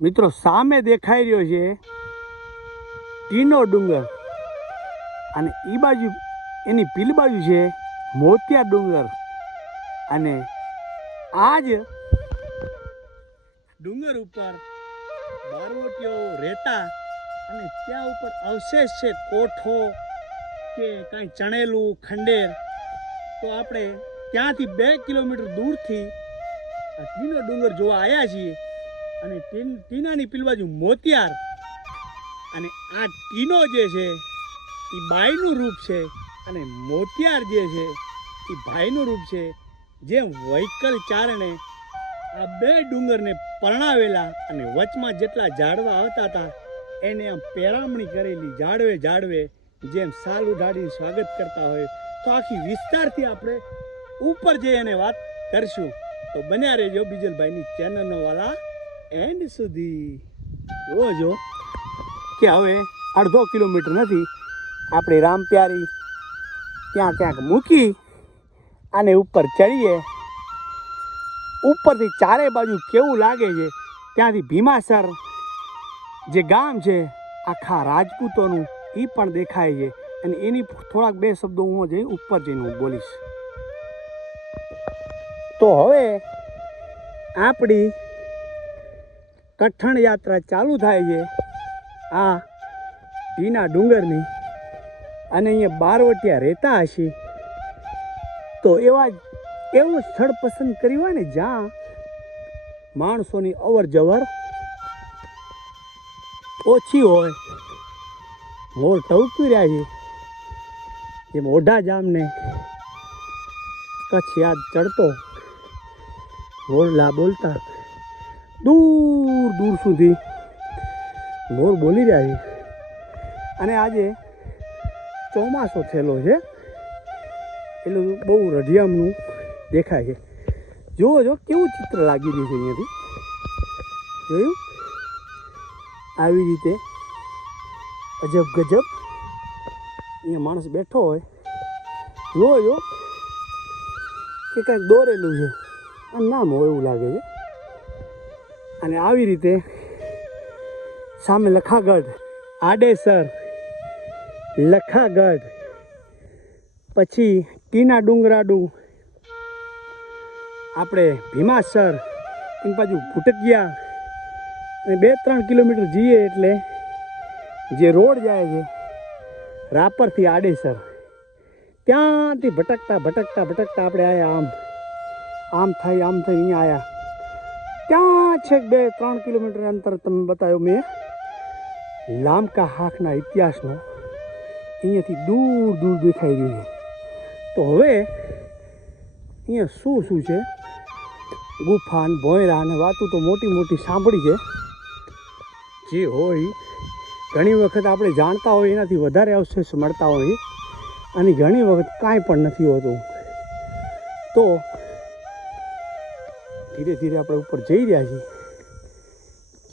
મિત્રો, સામે દેખાઈ રહ્યો છે ટીનો ડુંગર. અને એ બાજુ, એની પીલ બાજુ છે મોતિયા ડુંગર. અને આ જ ડુંગર ઉપર બારવટીઓ રહેતા અને ત્યાં ઉપર અવશેષ છે કોઠો કે કાંઈ ચણેલું ખંડેર. તો આપણે ત્યાંથી બે કિલોમીટર દૂરથી આ ટીનો ડુંગર જોવા આવ્યા છીએ. અને ટીનાની પેલી બાજુ મોતિયાર અને આ ટીનો જે છે એ બાઈનું રૂપ છે અને મોતિયાર જે છે એ ભાઈનું રૂપ છે. જેમ વૈકલ ચારણે આ બે ડુંગરને પરણાવેલા અને વચમાં જેટલા ઝાડવા આવતા હતા, એને આમ પેરામણી કરેલી ઝાડવે ઝાડવે જેમ સાલ ઉઢાડીને સ્વાગત કરતા હોય. તો આખી વિસ્તારથી આપણે ઉપર જઈ અને વાત કરશું. તો બન્યા રહેજો બીજલભાઈની ચેનલનો વાલા. એન્ડ સુધી જોજો કે હવે અડધો કિલોમીટર નથી. આપણે રામપ્યારી ત્યાં ક્યાંક મૂકી અને ઉપર ચડીએ. ઉપરથી ચારે બાજુ કેવું લાગે છે? ત્યાંથી ભીમાસર જે ગામ છે, આખા રાજપૂતોનું એ પણ દેખાય છે. અને એની થોડાક બે શબ્દો હું જઈ ઉપર જઈને હું બોલીશ. તો હવે આપણી કઠણ યાત્રા ચાલુ થાય છે આ ભીના ડુંગરની અને અહીંયા બારવટિયા રહેતા હશે. તો એવા એવું સ્થળ પસંદ કર્યું હોય ને જ્યાં માણસોની અવર જવર ઓછી હોય. મોર ટવકી રહ્યા છે. એ મોઢા જામને કચ્છ યાદ ચડતો. મોરલા બોલતા દૂર દૂર સુધી મોર બોલી રહ્યા છે. અને આજે ચોમાસો થયેલો છે. એટલું બહુ રઢિયામનું દેખાય છે. જુઓ જો કેવું ચિત્ર લાગી રહ્યું છે અહીંયાથી. જોયું? આવી રીતે અજબ ગજબ અહીંયા માણસ બેઠો હોય. જુઓ જો કે કાંઈક દોરેલું છે. અને નામ હોય એવું લાગે છે. અને આવી રીતે સામે લખાગઢ, આડેસર, લખાગઢ, પછી ટીના ડુંગરાડું, આપણે ભીમાસર, એની બાજુ ભૂટકિયા, અને બે ત્રણ કિલોમીટર જઈએ એટલે જે રોડ જાય છે, રાપરથી આડેસર. ત્યાંથી ભટકતા ભટકતા ભટકતા આપણે આવ્યા આમ. આમ થઈ આમ થઈ અહીંયા આવ્યા છેક બે, ત્રણ કિલોમીટર અંતર તમે બતાવ્યો મેં. લાંબકા હાકના ઇતિહાસનો અહીંયાથી દૂર દૂર દેખાઈ રહ્યું છે. તો હવે અહીંયા શું શું છે? ગુફાન, ભોયરા અને વાતું તો મોટી મોટી સાંભળી છે. જે હોય, ઘણી વખત આપણે જાણતા હોય, એનાથી વધારે અવશેષ મળતા હોય. અને ઘણી વખત કાંઈ પણ નથી હોતું. તો ધીરે ધીરે આપણે ઉપર જઈ રહ્યા છીએ.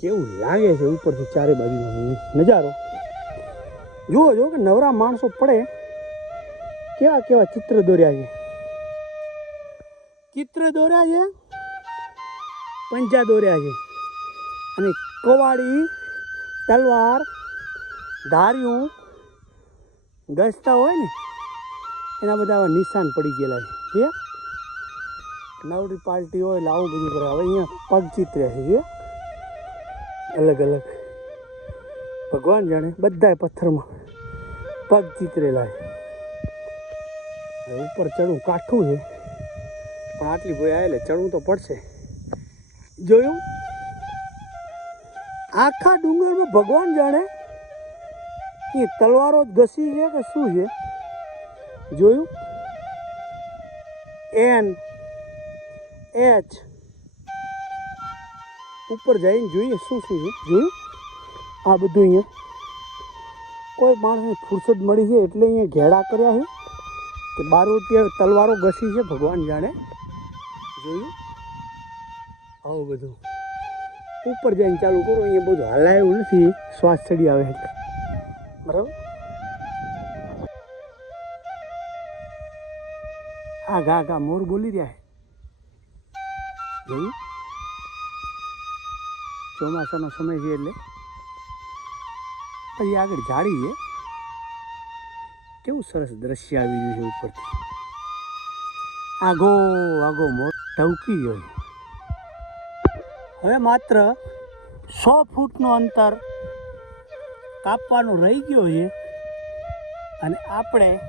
કેવું લાગે છે ઉપરથી ચારે બાજુનો નજારો? જુઓ જો કે નવરા માણસો પડે. કેવા કેવા ચિત્ર દોર્યા છે. ચિત્ર દોર્યા છે, પંજા દોર્યા છે. અને કવાડી, તલવાર, ધાર્યું ગસતા હોય ને, એના બધા નિશાન પડી ગયેલા છે. જે નવરી પાર્ટી હોય એટલે આવું બધું કરે. હવે અહીંયા પગ ચિત્ર્યા છે અલગ અલગ. ભગવાન જાણે બધાય પથ્થરમાં પગ ચિતરેલા છે ઉપર ચડવું કાઠું છે. પણ આટલી ભાઈ આવેલે, ચડવું તો પડશે. જોયું? આખા ડુંગરમાં ભગવાન જાણે એ તલવારો જ ઘસી છે કે શું છે? જોયું? એન એચ ઉપર જઈને જોઈએ શું શું છે. જોયું? આ બધું અહીંયા. કોઈ માણસને ફુરસદ મળી છે એટલે અહીંયા ઘેડા કર્યા છે. કે ત્યાં તલવારો ઘસી છે, ભગવાન જાણે. જોયું? આવું બધું. ઉપર જઈને ચાલુ કરો, અહીંયા બધું હલાય નથી. શ્વાસ ચડી આવે એટલે. બરાબર? આ ઘા ઘા મોર બોલી રહ્યા છે. જોયું? ચોમાસાનો સમય છે એટલે. પછી આગળ જાળીએ. કેવું સરસ દ્રશ્ય આવી રહ્યું છે ઉપરથી. આગો આગો મોટ ટવકી ગયો હવે માત્ર સો ફૂટનું અંતર કાપવાનું રહી ગયો છે. અને આપણે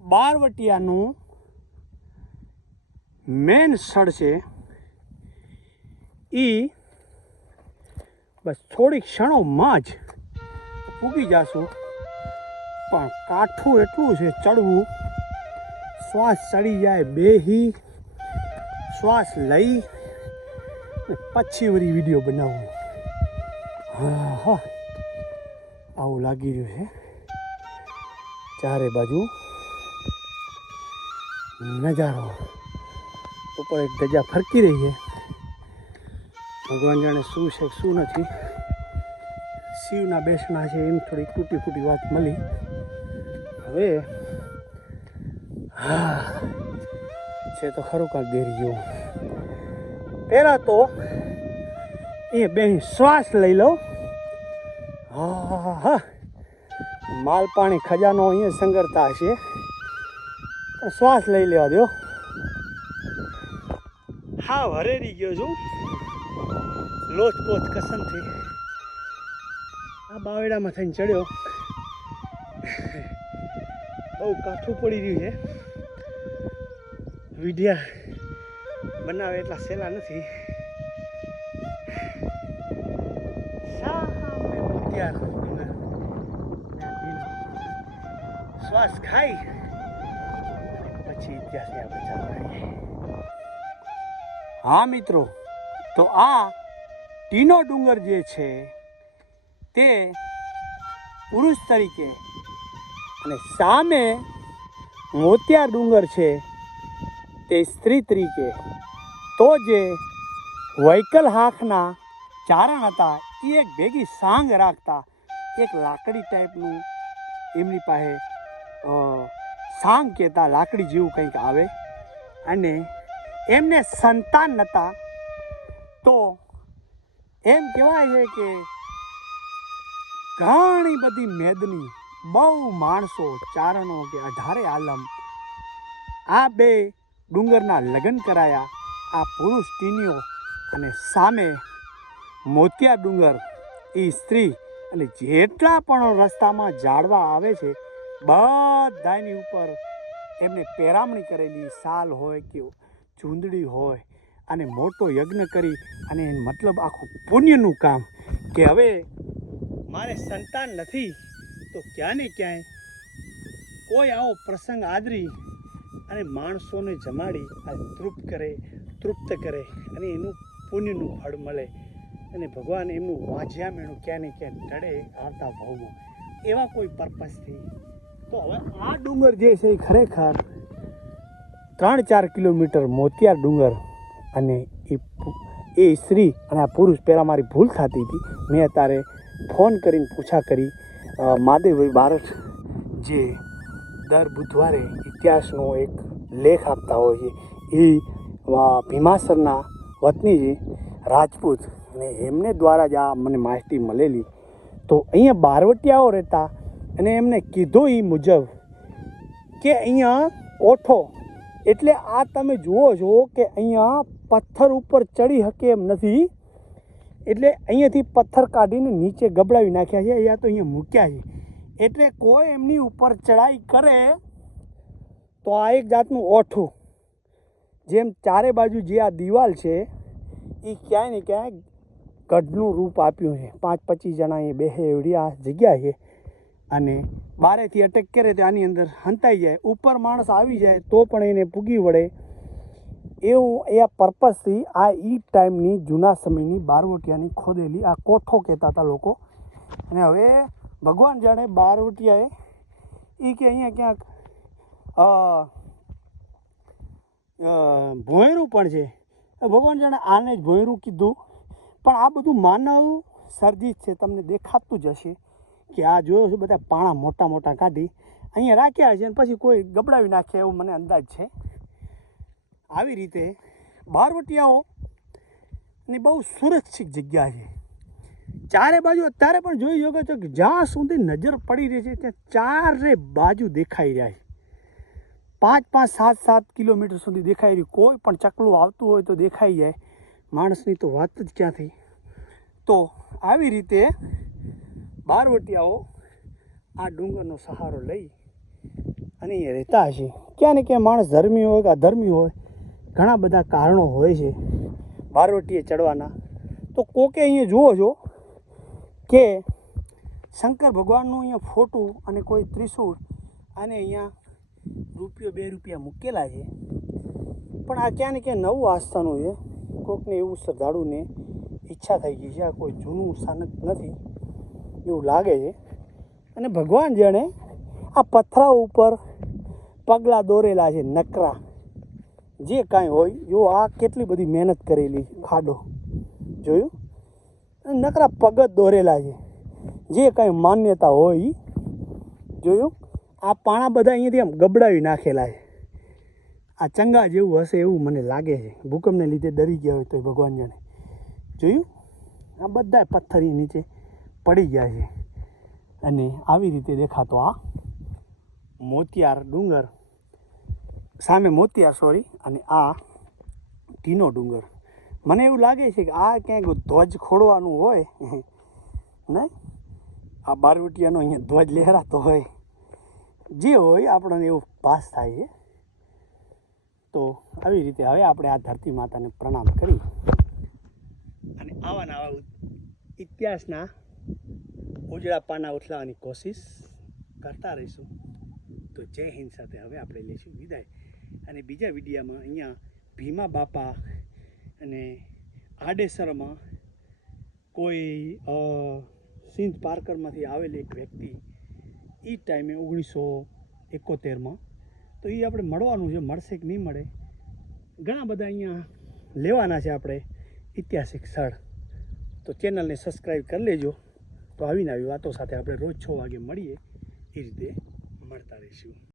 બારવટિયાનું મેન સ્થળ છે એ બસ થોડીક ક્ષણોમાં જ પૂગી જશું. પણ કાઠું એટલું છે ચડવું, શ્વાસ ચડી જાય બેહી, શ્વાસ લઈ પછી વળી વીડિયો બનાવવું હા હા. આવું લાગી રહ્યું છે. ચારે બાજુ નજારો. ઉપર એક ધજા ફરકી રહી છે. ભગવાન જાણે શું છે શું નથી. શિવના બેસણા છે એમ થોડી તૂટી ફૂટી વાત મળી. હવે, હા, છે તો ખરું કાંક દેરી જેવું પહેલાં તો એ બે શ્વાસ લઈ લો. હા હા માલ પાણી ખજાનો અહીંયા સંગરતા હશે. શ્વાસ લઈ લેવા દો હા હરેરી ગયો છું. લોચપોચ કસમથી આ બાવેડામાં થઈને ચડ્યો. બહુ કાઠું પડી રહ્યું છે. વિડિયા બનાવે એટલા સહેલા નથી. શ્વાસ ખાઈ. પછી ઇતિહાસને આપણે ચાલુ હા, મિત્રો. તો આ ટીનો ડુંગર જે છે, તે પુરુષ તરીકે અને સામે મોતિયા ડુંગર છે, તે સ્ત્રી તરીકે. તો જે વૈકલ હાથના ચારણ હતા, એ એક ભેગી સાંગ રાખતા, એક લાકડી ટાઈપનું એમની પાસે સાંગ કહેતા, લાકડી જેવું કંઈક આવે. અને એમને સંતાન નહોતા તો એમ કહેવાય છે કે ઘણી બધી મેદની બહુ માણસો ચારણો કે અઢારે આલમ આ બે ડુંગરના લગ્ન કરાયા. આ પુરુષ ટીનીઓ અને સામે મોતિયા ડુંગર એ સ્ત્રી અને જેટલા પણ રસ્તામાં જાળવા આવે છે, બધાની ઉપર એમને પેરામણી કરેલી સાલ હોય કે ચૂંદડી હોય અને મોટો યજ્ઞ કરી અને મતલબ આખું પુણ્યનું કામ કે હવે મારે સંતાન નથી, તો ક્યાં ને ક્યાંય? કોઈ આવો પ્રસંગ આદરી અને માણસોને જમાડી, આ તૃપ્ત કરે તૃપ્ત કરે અને એનું પુણ્યનું ફળ મળે. અને ભગવાન એમનું વાજ્યા મેણું ક્યાં ને ક્યાં ટળે આવતા ભાવમાં. એવા કોઈ પર્પઝથી તો હવે આ ડુંગર જે છે એ ખરેખર ત્રણ ચાર કિલોમીટર મોતિયાર ડુંગર અને એ એ સ્ત્રી અને આ પુરુષ પહેલાં મારી ભૂલ થતી હતી. મેં અત્યારે ફોન કરીને પૂછા કરી મહાદેવભાઈ બારઠ જે દર બુધવારે ઇતિહાસનો એક લેખ આપતા હોય છે. એ ભીમાસરના વતની રાજપૂત. અને એમને દ્વારા જ આ મને માહિતી મળેલી. તો અહીંયા બારવટિયાઓ રહેતા અને એમને કીધું એ મુજબ કે અહીંયા ઓઠો એટલે આ તમે જુઓ છો કે અહીંયા પથ્થર ઉપર ચડી શકે એમ નથી. એટલે અહીંયાથી પથ્થર કાઢીને નીચે ગબડાવી નાખ્યા છે. અહીંયા તો અહીંયા મૂક્યા છે. એટલે કોઈ એમની ઉપર ચડાઈ કરે તો આ એક જાતનું ઓઠું. જેમ ચારે બાજુ જે આ દિવાલ છે, એ ક્યાંય ને ક્યાંય ગઢનું રૂપ આપ્યું છે. પાંચ પચીસ જણા એ બેસે એવડી આ જગ્યા છે. અને બારેથી અટેક કરે તો આની અંદર હંતાઈ જાય. ઉપર માણસ આવી જાય તો પણ એને પૂગી વળે. એવું એ પર્પઝથી આ ઈ ટાઈમની જૂના સમયની બારવટિયાની ખોદેલી આ કોઠો કહેતા હતા લોકો. અને હવે ભગવાન જાણે બારવટિયાએ એ કે અહીંયા ક્યાંક ભોંયરું પણ છે. ભગવાન જાણે આને જ ભોંયરું કીધું. પણ આ બધું માનવ સર્જિત છે, તમને દેખાતું જ હશે. કે આ જોયો છું બધા પાણા મોટા મોટા કાઢી. અહીંયા રાખ્યા છે અને પછી કોઈ ગબડાવી નાખે એવું મને અંદાજ છે. આવી રીતે બારવટિયાઓ અને બહુ સુરક્ષિત જગ્યા છે. ચારે બાજુ અત્યારે પણ જોઈ શકો છો કે જ્યાં સુધી નજર પડી રહી છે ત્યાં ચારે બાજુ દેખાઈ રહ્યા છે. પાંચ પાંચ, સાત સાત કિલોમીટર સુધી દેખાઈ રહ્યું. કોઈ પણ ચકલું આવતું હોય તો દેખાઈ જાય. માણસની તો વાત જ ક્યાંથી? તો આવી રીતે બારવટિયાઓ આ ડુંગરનો સહારો લઈ અને અહીંયા રહેતા હશે. ક્યાં ને ક્યાં માણસ ધર્મી હોય કે અધર્મી હોય, ઘણા બધા કારણો હોય છે બારવટીએ ચડવાના. તો કોકે અહીંયા જુઓ છો કે શંકર ભગવાનનું અહીંયા ફોટું અને કોઈ ત્રિશૂળ અને અહીંયા રૂપિયો બે રૂપિયા મૂકેલા છે. પણ આ ક્યાં ને ક્યાં નવું આસ્થાનું છે. કોકને એવું શ્રદ્ધાળુને ઈચ્છા થઈ ગઈ છે. આ કોઈ જૂનું સ્થાનક નથી. એવું લાગે છે. અને ભગવાન જાણે આ પથરા ઉપર પગલાં દોરેલા છે, નકરા. જે કાંઈ હોય જો આ કેટલી બધી મહેનત કરેલી ખાડો. જોયું? અને નકરા પગ દોરેલા છે. જે કાંઈ માન્યતા હોય. જોયું? આ પાણા બધા અહીંયાથી આમ ગબડાવી નાખેલા છે. આ ચંગા જેવું હશે એવું મને લાગે છે. ભૂકંપને લીધે ડરી ગયા હોય તો ભગવાન જાણે. જોયું? આ બધા પથ્થરી નીચે પડી ગયા છે. અને આવી રીતે દેખાતો આ મોતિયાર ડુંગર. સામે મોતિયાર સોરી અને આ ટીનો ડુંગર. મને એવું લાગે છે કે આ ક્યાંક ધ્વજ ખોડવાનું હોય. નહીં આ બારવટિયાનો અહીંયા ધ્વજ લહેરાતો હોય. જે હોય આપણને એવું પાસ થાય છે. તો આવી રીતે હવે આપણે આ ધરતી માતાને પ્રણામ કરી અને આવા ને આવા ઇતિહાસના ઉજળા પાના ઉથલાવાની કોશિશ કરતા રહીશું. તો જય હિન્દ સાથે હવે આપણે લઈશું વિદાય. અને બીજા વિડીયામાં અહીંયા ભીમા બાપા અને આડેસરમાં કોઈ સિંધ પાર્કરમાંથી આવેલી એક વ્યક્તિ એ ટાઈમે ઓગણીસો એકોતેરમાં. તો એ આપણે મળવાનું છે, મળશે કે નહીં મળે? ઘણા બધા અહીંયા લેવાના છે આપણે ઐતિહાસિક સ્થળ. તો ચેનલને સબસ્ક્રાઈબ કરી લેજો. તો આવીને આવી વાતો સાથે આપણે રોજ છ વાગે મળીએ એ રીતે મળતા રહીશું.